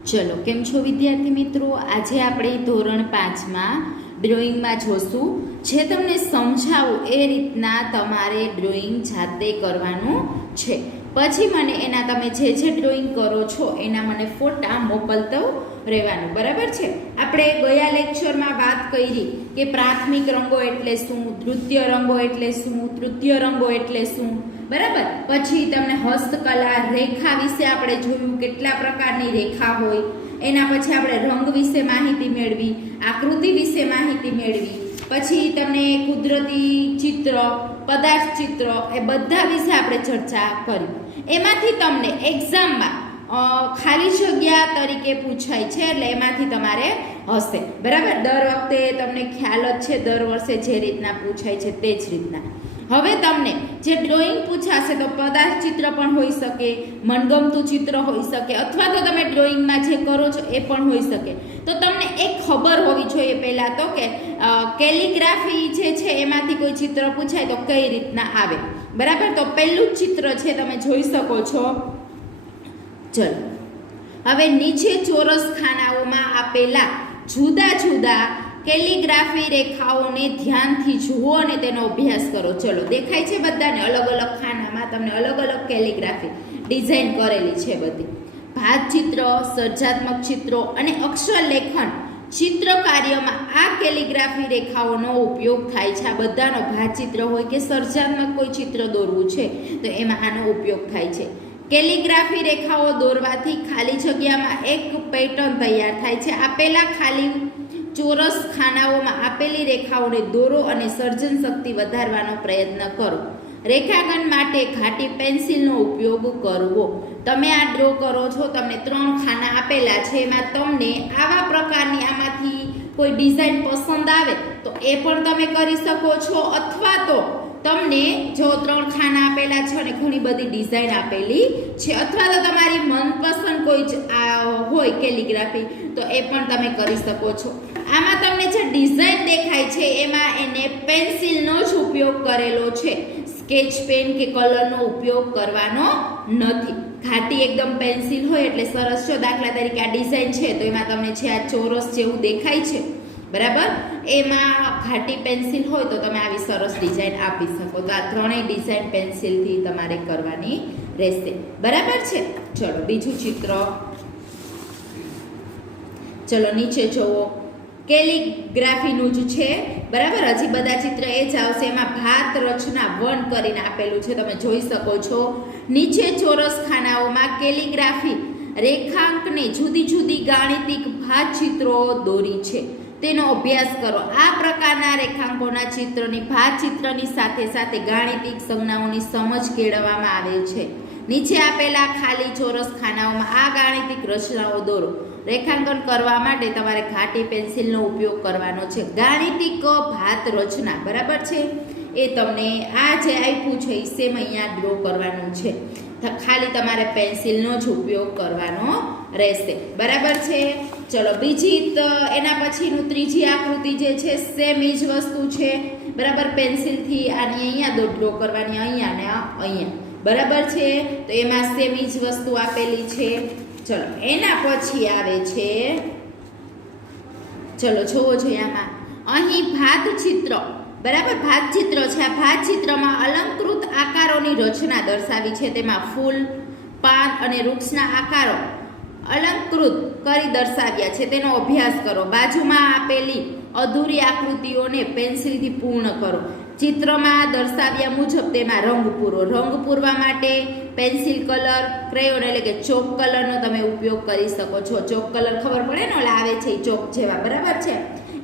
ચલો કેમ છો વિદ્યાર્થી મિત્રો? આજે આપણે ધોરણ 5માં ડ્રોઈંગમાં જોશું. જે તમને સમજાવું એ રીતના તમારે ડ્રોઈંગ જાતે કરવાનું છે. પછી મને એના તમે જે ડ્રોઈંગ કરો છો એના મને ફોટા મોકલતો રહેવાનું, બરાબર છે? આપણે ગયા લેક્ચરમાં વાત કરી કે પ્રાથમિક રંગો એટલે શું, દ્વિતીય રંગો એટલે શું, તૃતીય રંગો એટલે શું, બરાબર. પછી તમને હસ્તકલા, રેખા વિશે આપણે જોયું, કેટલા પ્રકારની રેખા હોય. એના પછી આપણે રંગ વિશે માહિતી મેળવી, આકૃતિ વિશે માહિતી મેળવી. પછી તમને કુદરતી ચિત્ર, પદાર્થ ચિત્ર, એ બધા વિશે આપણે ચર્ચા કરી. એમાંથી તમને એક્ઝામમાં ખાલી જગ્યા તરીકે પૂછાય છે, એટલે એમાંથી તમારે હશે, બરાબર. દર વખતે તમને ખ્યાલ જ છે, દર વર્ષે જે રીતના પૂછાય છે તે જ રીતના. હવે તમને જે ડ્રોઈંગ પૂછાશે તો પદાર્થ ચિત્ર પણ હોઈ શકે, મનગમતું ચિત્ર હોઈ શકે, અથવા તો તમે ડ્રોઈંગમાં જે કરો છો એ પણ હોઈ શકે. તો તમને એક ખબર હોવી જોઈએ પહેલાં તો કે કેલિગ્રાફી જે છે એમાંથી કોઈ ચિત્ર પૂછાય તો કઈ રીતના આવે, બરાબર. તો પહેલું જ ચિત્ર છે, તમે જોઈ શકો છો. ચલો હવે નીચે ચોરસ ખાનાઓમાં આપેલા જુદા જુદા કેલિગ્રાફી રેખાઓને ધ્યાનથી જુઓ અને તેનો અભ્યાસ કરો. ચલો દેખાય છે બધાને? અલગ અલગ ખાનામાં તમને અલગ અલગ કેલિગ્રાફી ડિઝાઇન કરેલી છે બધી. ભાત ચિત્ર, સર્જનાત્મક ચિત્રો અને અક્ષર લેખન ચિત્ર કાર્યમાં આ કેલિગ્રાફી રેખાઓનો ઉપયોગ થાય છે. આ બધાનો ભાત ચિત્ર હોય કે સર્જનાત્મક કોઈ ચિત્ર દોરવું છે તો એમાં આનો ઉપયોગ થાય છે. કેલિગ્રાફી રેખાઓ દોરવાથી ખાલી જગ્યામાં એક પેટર્ન તૈયાર થાય છે. આપેલા ખાલી ચોરસ ખાનાઓમાં આપેલી રેખાઓને દોરો અને સર્જન શક્તિ વધારવાનો પ્રયત્ન કરો. રેખાંકન માટે ઘાટી પેન્સિલનો ઉપયોગ કરવો. તમે આ ડ્રો કરો છો, તમને 3 ખાના આપેલા છે, એમાં તમને આવા પ્રકારની આમાંથી કોઈ ડિઝાઇન પસંદ આવે તો એ પણ તમે કરી શકો છો, અથવા તો તમને જો 3 ખાના આપેલા છે અને ઘણી બધી ડિઝાઇન આપેલી છે, અથવા તો તમારી મનપસંદ કોઈ હોય કેલિગ્રાફી તો એ પણ તમે કરી શકો છો. આમાં તમને જે ડિઝાઇન દેખાય છે એમાં એને પેન્સિલનો જ ઉપયોગ કરેલો છે, સ્કેચ પેન કે કલરનો ઉપયોગ કરવાનો નથી. ઘાટી એકદમ પેન્સિલ હોય એટલે સરસ. જો દાખલા તરીકે આ ડિઝાઇન છે તો એમાં તમને છે આ ચોરસ જેવું દેખાય છે, બરાબર. એમાં ઘાટી પેન્સિલ હોય તો તમે આવી સરસ ડિઝાઇન આપી શકો. તો આ 3 ડિઝાઇન પેન્સિલથી તમારે કરવાની રહેશે, બરાબર છે. ચલો બીજું ચિત્ર, ચલો નીચે જુઓ. કેલિગ્રાફીનું જ છે, બરાબર. હજી બધા ચિત્ર એ જ આવશે. એમાં ભાત રચના 1 કરીને આપેલું છે, તમે જોઈ શકો છો. નીચે ચોરસ ખાનાઓમાં કેલિગ્રાફી રેખાંકને જુદી જુદી ગાણિતિક ભાત ચિત્રો દોરી છે, તેનો અભ્યાસ કરો. આ પ્રકારના રેખાંકોના ચિત્રની ભાત ચિત્રની સાથે સાથે ગાણિતિક સંજ્ઞાઓની સમજ કેળવવામાં આવે છે. નીચે આપેલા ખાલી ચોરસ ખાનાઓમાં આ ગાણિતિક રચનાઓ દોરો. રેખાંકન કરવા માટે તમારે ઘાટી પેન્સિલનો ઉપયોગ કરવાનો છે. ગાણિતિક ભાત રચના, બરાબર છે, એ તમને આ જે આપ્યું છે એ સેમ અહીંયા ડ્રો કરવાનું છે. ખાલી તમારે પેન્સિલનો જ ઉપયોગ કરવાનો રહેશે, બરાબર છે. ચલો બીજી એના પછીનું ત્રીજી આકૃતિ જે છે સેમ જ વસ્તુ છે, બરાબર. પેન્સિલથી આની અહીંયા ડ્રો કરવાની, અહીંયા ને અહીંયા, બરાબર છે. તો એમાં સેમ જ વસ્તુ આપેલી છે. ચલો એના પછી આવે છે, ચલો જોવો જોઈએ આમાં અહીં ભાત ચિત્ર, બરાબર. ભાત ચિત્ર છે. આ ભાત ચિત્રમાં અલંકૃત આકારોની રચના દર્શાવી છે. તેમાં ફૂલ, પાન અને વૃક્ષના આકારો અલંકૃત કરી દર્શાવ્યા છે, તેનો અભ્યાસ કરો. બાજુમાં આપેલી અધૂરી આકૃતિઓને પેન્સિલથી પૂર્ણ કરો. ચિત્રમાં દર્શાવ્યા મુજબ તેમાં રંગ પૂરો. રંગ પૂરવા માટે પેન્સિલ કલર, ક્રેયોન એટલે કે ચોક કલરનો તમે ઉપયોગ કરી શકો છો. ચોક કલર ખબર પડે ને, ઓલા આવે છે ચોક જેવા, બરાબર છે,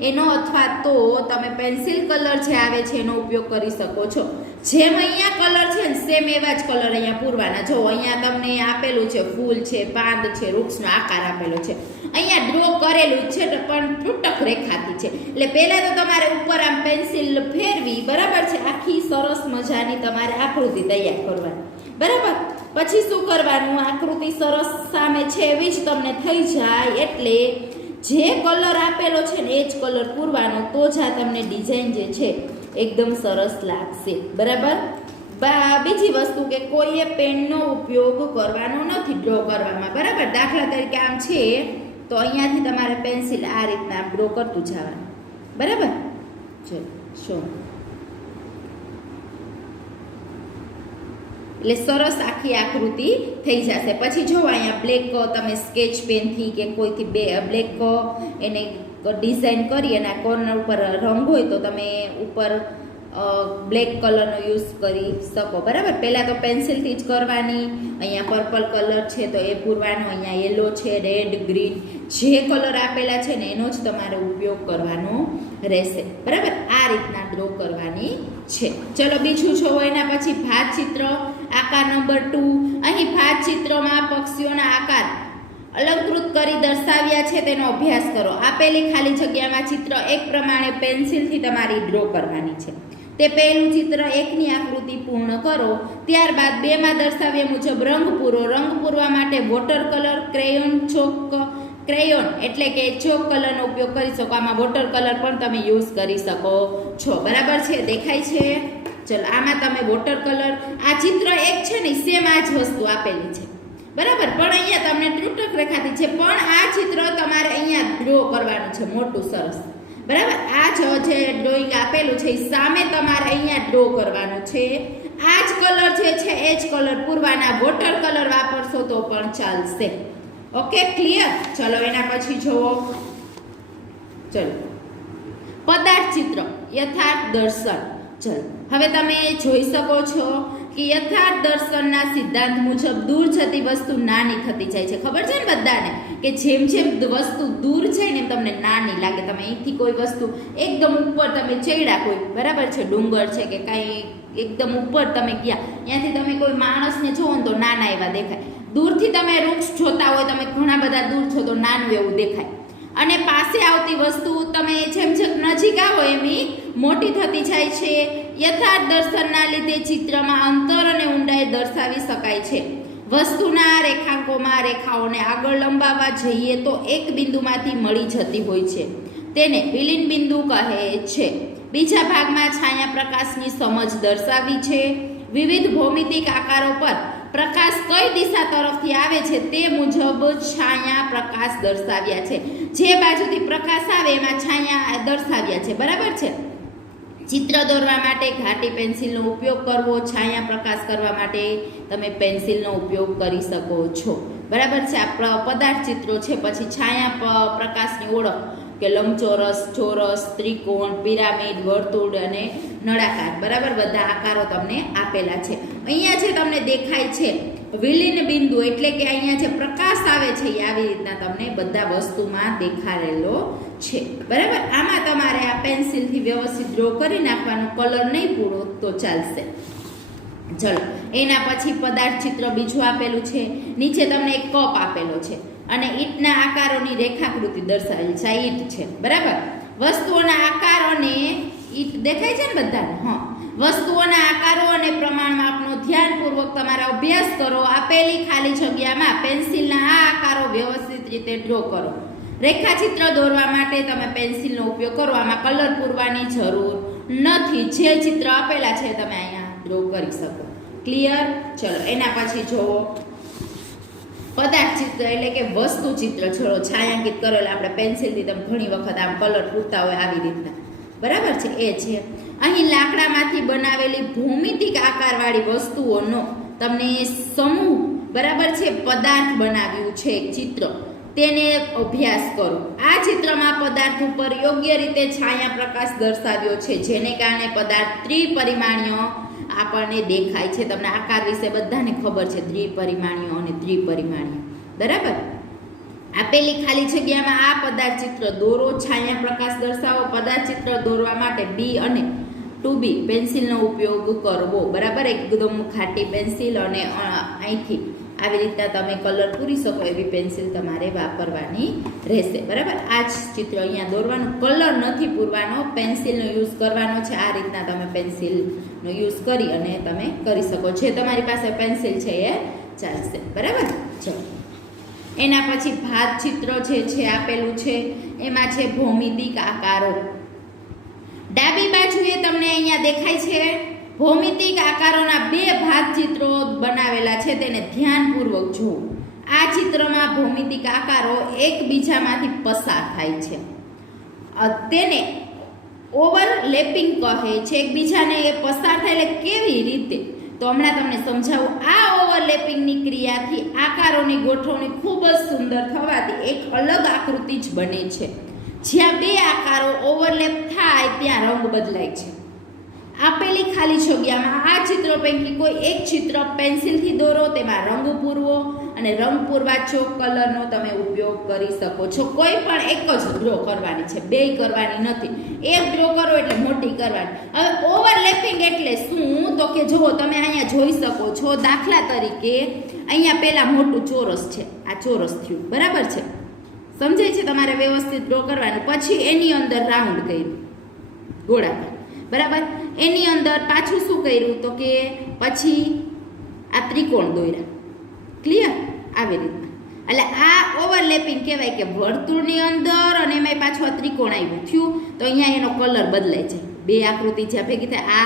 એનો, અથવા તો તમે પેન્સિલ કલર જે આવે છે એનો ઉપયોગ કરી શકો છો. જેમ અહીંયા કલર છે ને સેમ એવા જ કલર અહીંયા પૂરવાના. જો અહીંયા તમને આપેલું છે ફૂલ છે, પાંદ છે, વૃક્ષનો આકાર આપેલો છે. અહીંયા ડ્રો કરેલું છે પણ તૂટક રેખાથી છે. એટલે પહેલા તો તમારે ઉપર આમ પેન્સિલ ફેરવી, બરાબર છે, આખી સરસ મજાની તમારે આકૃતિ તૈયાર કરવાની, બરાબર. પછી શું કરવાનું? આકૃતિ સરસ સામે છે એવી જ તમને થઈ જાય એટલે જે કલર આપેલો છે ને એ જ કલર પૂરવાનો, તો જ આ તમને ડિઝાઇન જે છે એકદમ સરસ લાગશે, બરાબર. બીજી વસ્તુ કે કોઈએ પેનનો ઉપયોગ કરવાનો નથી ડ્રો કરવામાં, બરાબર. દાખલા તરીકે આમ છે તો અહીંયાથી તમારે પેન્સિલ આ રીતના ડ્રો કરતું જવાનું, બરાબર. ચલો શો એટલે સરસ આખી આકૃતિ થઈ જશે. પછી જો અહીંયા બ્લેક તમે સ્કેચ પેનથી કે કોઈથી બ્લેક એને ડિઝાઇન કરી અને આ કોર્નર ઉપર રંગ હોય તો તમે ઉપર બ્લેક કલરનો યુઝ કરી શકો, બરાબર. પહેલાં તો પેન્સિલથી જ કરવાની. અહીંયા પર્પલ કલર છે તો એ પૂરવાનો, અહીંયા યલો છે, રેડ, ગ્રીન જે કલર આપેલા છે ને એનો જ તમારે ઉપયોગ કરવાનો રહેશે, બરાબર. આ રીતના ડ્રો કરવાની છે. ચલો બીજું જોવો. એના પછી ભાત ચિત્ર આકાર નંબર 2. અહીં ભાત ચિત્રમાં પક્ષીઓના આકાર અલંકૃત કરી દર્શાવ્યા છે તેનો અભ્યાસ કરો. આપેલી ખાલી જગ્યામાં ચિત્ર 1 પ્રમાણે પેન્સિલથી તમારી ડ્રો કરવાની છે. તે પહેલું ચિત્ર 1ની આકૃતિ પૂર્ણ કરો. ત્યારબાદ 2માં દર્શાવ્યા મુજબ રંગ પૂરો. રંગ પૂરવા માટે વોટર કલર, ક્રેયોન એટલે કે ચોક કલરનો ઉપયોગ કરી શકો. આમાં વોટર કલર પણ તમે યુઝ કરી શકો છો, બરાબર છે. દેખાય છે? ચલો આમાં તમે વોટર કલર, આ ચિત્ર 1 છે ને સેમ આ જ વસ્તુ આપેલી છે, બરાબર. પણ અહીંયા તમને ત્રુટક રેખાથી છે, પણ આ ચિત્ર તમારે અહીંયા ડ્રો કરવાનું છે મોટું સરસ, બરાબર. આ જે ડ્રોઈંગ આપેલું છે એ સામે તમારે અહીંયા ડ્રો કરવાનું છે. આ જ કલર જે છે એ જ કલર પૂરવાના. વોટર કલર વાપરશો તો પણ ચાલશે. Okay, clear? ચલો એના પછી જુઓ. ચલો પદાર્થ ચિત્ર યથાર્થ દર્શન. ચલો હવે તમે જોઈ શકો છો કે યથાર્થ દર્શનના સિદ્ધાંત મુજબ દૂર જતી વસ્તુ નાની થતી જાય છે. ખબર છે ને બધાને કે જેમ જેમ વસ્તુ દૂર છે ને તમને નાની લાગે. તમે અહીંથી કોઈ વસ્તુ એકદમ ઉપર તમે ચડ્યા કોઈ, બરાબર છે, ડુંગર છે કે કાંઈ એકદમ ઉપર તમે ગયા, ત્યાંથી તમે કોઈ માણસને જોવો ને તો નાના એવા દેખાય. દૂરથી તમે વૃક્ષ જોતા હોય, તમે ઘણા બધા દૂર છો તો નાનું એવું દેખાય. અને પાસે આવતી વસ્તુ તમે જેમ જેમ નજીક આવો એમ મોટી થતી જાય છે. યથાર્થ દર્શનના લીધે ચિત્રમાં અંતર અને ઊંડાઈ દર્શાવી શકાય છે. વસ્તુના રેખાંકોમાં રેખાઓને આગળ લંબાવવા જઈએ તો એક બિંદુમાંથી મળી જતી હોય છે, તેને વિલીન બિંદુ કહે છે. બીજા ભાગમાં છાયા પ્રકાશની સમજ દર્શાવી છે. વિવિધ ભૌમિતિક આકારો પર પ્રકાશ કઈ દિશા તરફથી આવે છે તે મુજબ છાયા પ્રકાશ દર્શાવ્યા છે. જે બાજુથી પ્રકાશ આવે એમાં છાયા દર્શાવ્યા છે, બરાબર છે. ચિત્ર દોરવા માટે ઘાટી પેન્સિલનો ઉપયોગ કરવો. છાયા પ્રકાશ કરવા માટે તમે પેન્સિલનો ઉપયોગ કરી શકો છો, બરાબર છે. આ પદાર્થ ચિત્રો છે. પછી છાયા પ્રકાશની ઓળખ કે લંબચોરસ, ચોરસ, ત્રિકોણ, પિરામિડ, વર્તુળ અને નળાકાર, બરાબર. બધા આકારો તમને આપેલા છે. અહીંયા જે તમને દેખાય છે વિલીન બિંદુ એટલે કે અહીંયા જે પ્રકાશ આવે છે એ આવી રીતના તમને બધા વસ્તુમાં દેખાડેલો છે, બરાબર. આમાં તમારે આ પેન્સિલથી વ્યવસ્થિત ડ્રો કરી નાખવાનો. કલર નહીં પૂરો તો ચાલશે. ચલો એના પછી પદાર્થ ચિત્ર બીજું આપેલું છે. નીચે તમને એક કપ આપેલો છે અને ઈંટના આકારોની રેખાકૃતિ દર્શાવેલી છે. આ ઈંટ છે, બરાબર. વસ્તુઓના આકારો અને ઈંટ દેખાય છે ને બધાને? હા. વસ્તુઓના આકારો અને પ્રમાણ માપનો ધ્યાનપૂર્વક તમારા અભ્યાસ કરો. આપેલી ખાલી જગ્યામાં પેન્સિલના આ આકારો વ્યવસ્થિત રીતે ડ્રો કરો. રેખાચિત્ર દોરવા માટે તમે પેન્સિલનો ઉપયોગ કરો. આમાં કલર પૂરવાની જરૂર નથી. જે ચિત્ર આપેલા છે તમે અહીંયા ડ્રો કરી શકો. ક્લિયર? ચલો એના પછી જોવો પદાર્થ ચિત્ર એટલે કે વસ્તુ ચિત્ર. ચલો છાયાંકિત કરેલા આપણે પેન્સિલથી તમે ઘણી વખત આમ કલર પૂરતા હોય આવી રીતના, બરાબર છે. એ છે અહીં લાકડામાંથી બનાવેલી ભૌમિતિક આકારવાળી વસ્તુઓનો તમને સમૂહ, બરાબર છે, પદાર્થ બનાવ્યું છે એક ચિત્ર, તેને અભ્યાસ કરો. આ ચિત્રમાં પદાર્થ ઉપર યોગ્ય રીતે છાયા પ્રકાશ દર્શાવ્યો છે, જેને કારણે પદાર્થ ત્રિપરિમાણીય આપણને દેખાય છે. તમને આકાર વિશે બધાને ખબર છે, દ્વિપરિમાણીય અને ત્રિપરિમાણીય, બરાબર. આપેલી ખાલી જગ્યામાં આ પદાર્થ ચિત્ર દોરો. છાયા પ્રકાશ દર્શાવો. પદાર્થ ચિત્ર દોરવા માટે બી અને 2B પેન્સિલનો ઉપયોગ કરવો, બરાબર. એકદમ ખાટી પેન્સિલ અને અહીંથી આવી રીતના તમે કલર પૂરી શકો એવી પેન્સિલ તમારે વાપરવાની રહેશે, બરાબર. આ જ ચિત્ર અહીંયા દોરવાનું. કલર નથી પૂરવાનો, પેન્સિલનો યુઝ કરવાનો છે. આ રીતના તમે પેન્સિલનો યુઝ કરી અને તમે કરી શકો. જે તમારી પાસે પેન્સિલ છે એ ચાલશે, બરાબર. ચલો એના પછી ભાત ચિત્ર જે છે આપેલું છે એમાં છે ભૌમિતિક આકારો. ડાબી બાજુએ તમને અહીંયા દેખાય છે ભૌમિતિક આકારોના બે ભાતચિત્રો બનાવેલા છે, તેને ધ્યાનપૂર્વક જુઓ. આ ચિત્રમાં ભૌમિતિક આકારો એકબીજામાંથી પસાર થાય છે. તેને ઓવરલેપિંગ કહે છે. એકબીજાને એ પસાર થાય એટલે કેવી રીતે? તો હમણાં તમને સમજાવું. આ ઓવરલેપિંગની ક્રિયાથી આકારોની ગોઠવણી ખૂબ જ સુંદર થવાથી એક અલગ આકૃતિ જ બને છે. જ્યાં બે આકારો ઓવરલેપ થાય ત્યાં રંગ બદલાય છે. આપેલી ખાલી જગ્યામાં આ ચિત્રો પૈકી કોઈ એક ચિત્ર પેન્સિલથી દોરો, તેમાં રંગ પૂરવો અને રંગ પૂરવા ચોક કલરનો તમે ઉપયોગ કરી શકો છો. કોઈ પણ એક જ ડ્રો કરવાની છે, બે કરવાની નથી. એક ડ્રો કરો એટલે મોટી કરવાની. હવે ઓવરલેપિંગ એટલે શું? તો કે જુઓ, તમે અહીંયા જોઈ શકો છો. દાખલા તરીકે અહીંયા પેલા મોટું ચોરસ છે, આ ચોરસ થયું, બરાબર છે? સમજાય છે? તમારે વ્યવસ્થિત ડ્રો કરવાનું. પછી એની અંદર રાઉન્ડ કર્યું, ગોળાકાર, બરાબર? એની અંદર પાછું શું કર્યું? તો કે પછી આ ત્રિકોણ દોર્યા. ક્લિયર? આવી રીતના. એટલે આ ઓવરલેપિંગ કહેવાય કે વર્તુળની અંદર અને એમાં પાછું આ ત્રિકોણ આવ્યું થયું, તો અહીંયા એનો કલર બદલાય છે. બે આકૃતિ જ્યાં ભેગી થાય,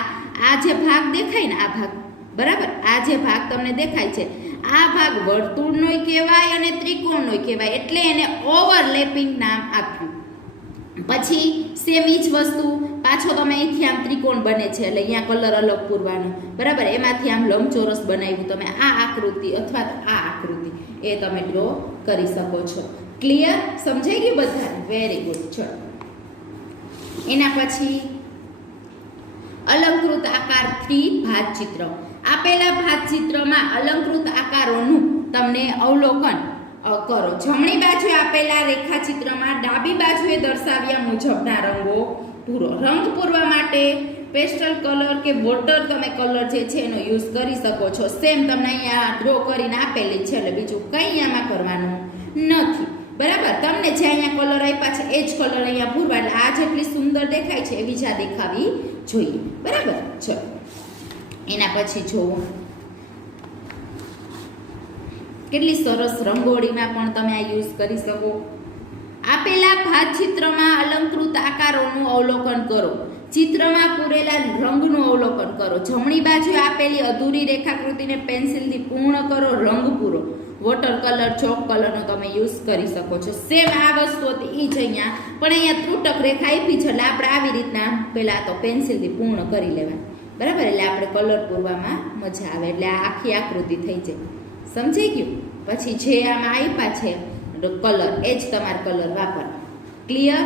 આ જે ભાગ દેખાય ને, આ ભાગ, બરાબર? આ જે ભાગ તમને દેખાય છે, આ ભાગ વર્તુળનોય કહેવાય અને ત્રિકોણનોય કહેવાય, એટલે એને ઓવરલેપિંગ નામ આપ્યું. પછી સેમ ઈ જ વસ્તુ પાછો તમે અહીંથી આમ ત્રિકોણ બને છે, એટલે અહીંયા કલર અલગ પૂરવાનો, બરાબર? એમાંથી આમ લંબચોરસ બનાવ્યું તમે. આ આકૃતિ અથવા તો આ આકૃતિ એ તમે ડ્રો કરી શકો છો. ક્લિયર? સમજાઈ ગયું બધાને? Very good. ચલો, એના પછી અલંકૃત આકારથી ભાતચિત્ર. આપેલા ભાતચિત્રમાં અલંકૃત આકારોનું તમને અવલોકન કરો. જમણી બાજુએ આપેલા રેખાચિત્રમાં ડાબી બાજુએ દર્શાવ્યા મુજબના રંગો પૂરો. રંગ પૂરવા માટે પેસ્ટલ કલર કે વોટર તમે કલર જે છે એનો યુઝ કરી શકો છો. સેમ તમને અહીંયા ડ્રો કરીને આપેલી છે, એટલે બીજું કંઈ આમાં કરવાનું નથી, બરાબર? તમને જે અહીંયા કલર આપ્યા છે એ જ કલર અહીંયા પૂરવા, એટલે આ જેટલી સુંદર દેખાય છે એવી જ આ દેખાવી જોઈએ, બરાબર? ચલો, એના પછી જુઓ કેટલી સરસ રંગોળીમાં પણ તમે આ યુઝ કરી શકો. આપેલા ભાતચિત્રમાં અલંકૃત આકારોનું અવલોકન કરો. ચિત્રમાં પૂરેલા રંગનું અવલોકન કરો. જમણી બાજુએ આપેલી અધૂરી રેખાકૃતિને પેન્સિલથી પૂર્ણ કરો, રંગ પૂરો. વોટર કલર, ચોક કલરનો તમે યુઝ કરી શકો છો. સેમ આ વસ્તુ હતી એ જ અહીંયા, પણ અહીંયા ત્રુટક રેખા આપી છે, એટલે આપણે આવી રીતના પહેલાં તો પેન્સિલથી પૂર્ણ કરી લેવાનું, બરાબર? એટલે આપણે કલર પૂરવામાં મજા આવે, એટલે આ આખી આકૃતિ થઈ જાય. સમજાઈ ગયું? પછી જે આમાં આપ્યા છે કલર, એ જ તમારે કલર વાપરવા. ક્લિયર?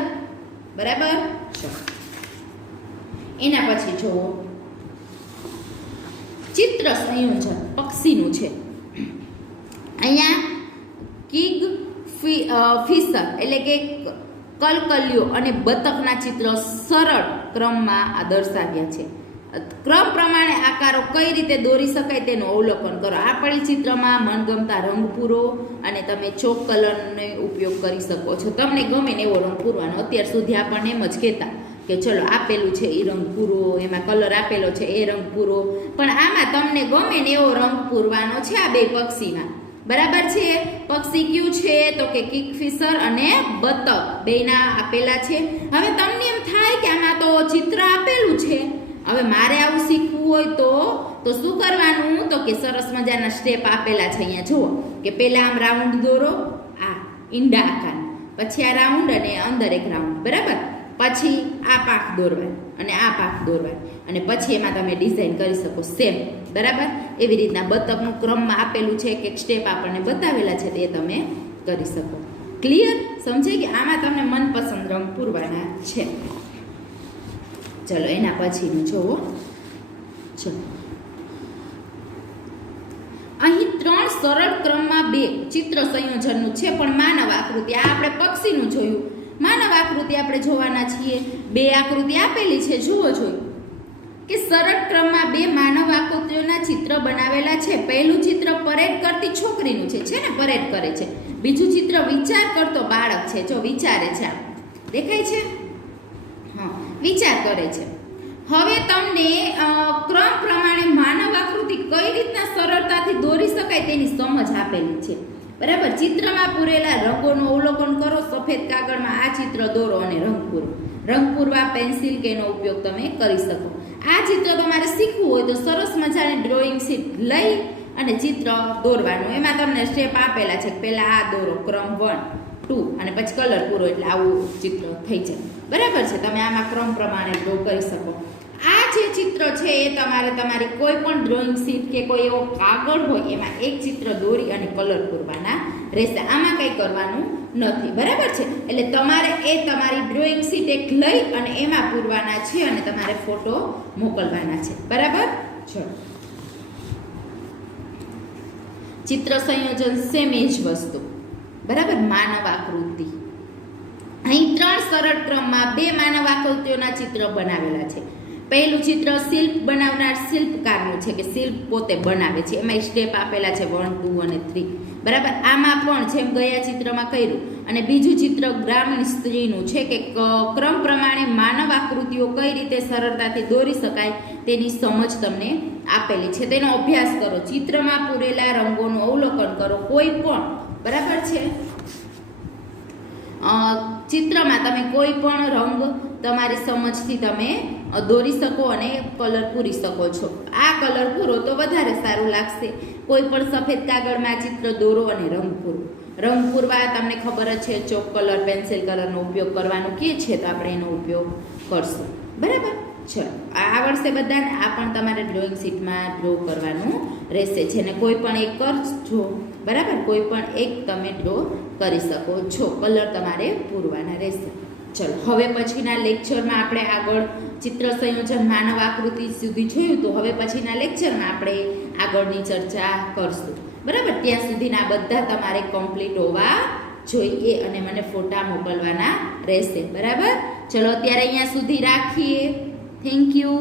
બરાબર? એના પછી જુઓ ચિત્ર સંયોજન પક્ષીનું છે. અહીંયા કિંગ ફિશર એટલે કે કલકલિયો અને બતકના ચિત્ર સરળ ક્રમમાં આ દર્શાવ્યા છે. ક્રમ પ્રમાણે આકારો કઈ રીતે દોરી શકાય તેનું અવલોકન કરો. આપેલ ચિત્રમાં મનગમતા રંગ પૂરો અને તમે ચોક કલરનો ઉપયોગ કરી શકો છો. તમને ગમે ને એવો રંગ પૂરવાનો. અત્યાર સુધી આપણને એમ જ કહેતા કે ચલો આપેલું છે એ રંગ પૂરો, એમાં કલર આપેલો છે એ રંગ પૂરો, પણ આમાં તમને ગમે ને એવો રંગ પૂરવાનો છે આ બે પક્ષીમાં, બરાબર છે? પક્ષી કયું છે? તો કે કિંગફિશર અને બતક, બેના આપેલા છે. હવે તમને એમ થાય કે આમાં તો ચિત્ર આપેલું છે, હવે મારે આવું શીખવું હોય તો શું કરવાનું? તો કે સરસ મજાના સ્ટેપ આપેલા છે અહીંયા જુઓ, કે પહેલા આમ રાઉન્ડ દોરો, આ ઈંડા આકાર, પછી આ રાઉન્ડ અને અંદર એક રાઉન્ડ, બરાબર? પછી આ પાંખ દોરવાની અને આ પાંખ દોરવાની, અને પછી એમાં તમે ડિઝાઇન કરી શકો સેમ, બરાબર? એવી રીતના બતકનું ક્રમમાં આપેલું છે, એક સ્ટેપ આપણને બતાવેલા છે તે તમે કરી શકો. ક્લિયર? સમજાય કે આમાં તમને મનપસંદ રંગ પૂરવાના છે. ચલો, એના પછીનું જુઓ. ચલો, અહીં 3 સરળ ક્રમમાં 2 ચિત્ર સંયોજનનું છે, પણ માનવ આકૃતિ. આ આપણે પક્ષીનું જોયું, માનવ આકૃતિ આપણે જોવાના છીએ. 2 આકૃતિ આપેલી છે, જુઓ જોયું કે સરળ ક્રમમાં 2 માનવ આકૃતિઓના ચિત્ર બનાવેલા છે. પહેલું ચિત્ર પરેડ કરતી છોકરીનું છે ને, પરેડ કરે છે. બીજું ચિત્ર વિચાર કરતો બાળક છે, જો વિચારે છે, દેખાય છે? હા, વિચાર કરે છે. હવે તમને ક્રમ પ્રમાણે માનવ આકૃતિ કઈ રીતના સરળતાથી દોરી શકાય તેની સમજ આપેલી છે, બરાબર? ચિત્રમાં પૂરેલા રંગોનું અવલોકન કરો. સફેદ કાગળમાં આ ચિત્ર દોરો અને રંગ પૂરો. રંગ પૂરવા પેન્સિલ કે એનો ઉપયોગ તમે કરી શકો. આ ચિત્ર તમારે શીખવું હોય તો સરસ મજાની ડ્રોઈંગ શીટ લઈ અને ચિત્ર દોરવાનું. એમાં તમને સ્ટેપ આપેલા છે કે પહેલાં આ દોરો, ક્રમ 1, 2 અને પછી કલર પૂરો, એટલે આવું ચિત્ર થઈ જાય. બરાબર છે, તમે આમાં ક્રમ પ્રમાણે ડ્રો કરી શકો. આ જે ચિત્ર છે એ તમારે તમારી કોઈ પણ ડ્રોઈંગ શીટ કે કોઈ એવો કાગળ હોય એમાં એક ચિત્ર દોરી અને કલર પૂરવાના રહેશે. આમાં કંઈ કરવાનું નથી. બરાબર છે, એટલે તમારે એ તમારી ડ્રોઈંગ શીટ એક લઈ અને એમાં પૂરવાના છે અને તમારે ફોટો મોકલવાના છે. બરાબર. ચલો, ચિત્ર સંયોજન સેમ એ જ વસ્તુ. બરાબર. માનવ આકૃતિ, અહીં 3 સરળ ક્રમમાં 2 માનવ આકૃતિઓના ચિત્ર બનાવેલા છે. પહેલું ચિત્ર શિલ્પ બનાવનાર શિલ્પકારનું છે કે શિલ્પ પોતે બનાવે છે. એમાં સ્ટેપ આપેલા છે 1, 2 અને 3. બરાબર. આમાં પણ જેમ ગયા ચિત્રમાં કર્યું. અને બીજું ચિત્ર ગ્રામીણ સ્ત્રીનું છે કે ક્રમ પ્રમાણે માનવ આકૃતિઓ કઈ રીતે સરળતાથી દોરી શકાય તેની સમજ તમને આપેલી છે. તેનો અભ્યાસ કરો. ચિત્રમાં પૂરેલા રંગોનું અવલોકન કરો. કોઈ પણ, બરાબર છે, ચિત્રમાં તમે કોઈ પણ રંગ તમારી સમજથી તમે દોરી શકો અને કલર પૂરી શકો છો. આ કલર પૂરો તો વધારે સારું લાગશે. કોઈ પણ સફેદ કાગળમાં ચિત્ર દોરો અને રંગ પૂરો. રંગ પૂરવા તમને ખબર જ છે, ચોક કલર, પેન્સિલ કલરનો ઉપયોગ કરવાનો કે છે, તો આપણે એનો ઉપયોગ કરશું. બરાબર. ચલો, આવડશે બધાને. આ પણ તમારે ડ્રોઈંગ શીટમાં ડ્રો કરવાનું રહેશે. જેને કોઈ પણ એક કરજો. બરાબર. કોઈ પણ એક તમે ડ્રો કરી શકો છો. કલર તમારે પૂરવાના રહેશે. ચલો, હવે પછીના લેક્ચરમાં આપણે આગળ ચિત્ર સંયોજન માનવ આકૃતિ સુધી જોયું, તો હવે પછીના લેક્ચરમાં આપણે આગળની ચર્ચા કરશું. બરાબર. ત્યાં સુધીના બધા તમારે કમ્પ્લીટ હોવા જોઈએ અને મને ફોટા મોકલવાના રહેશે. બરાબર. ચલો, અત્યારે અહીંયા સુધી રાખીએ. Thank you.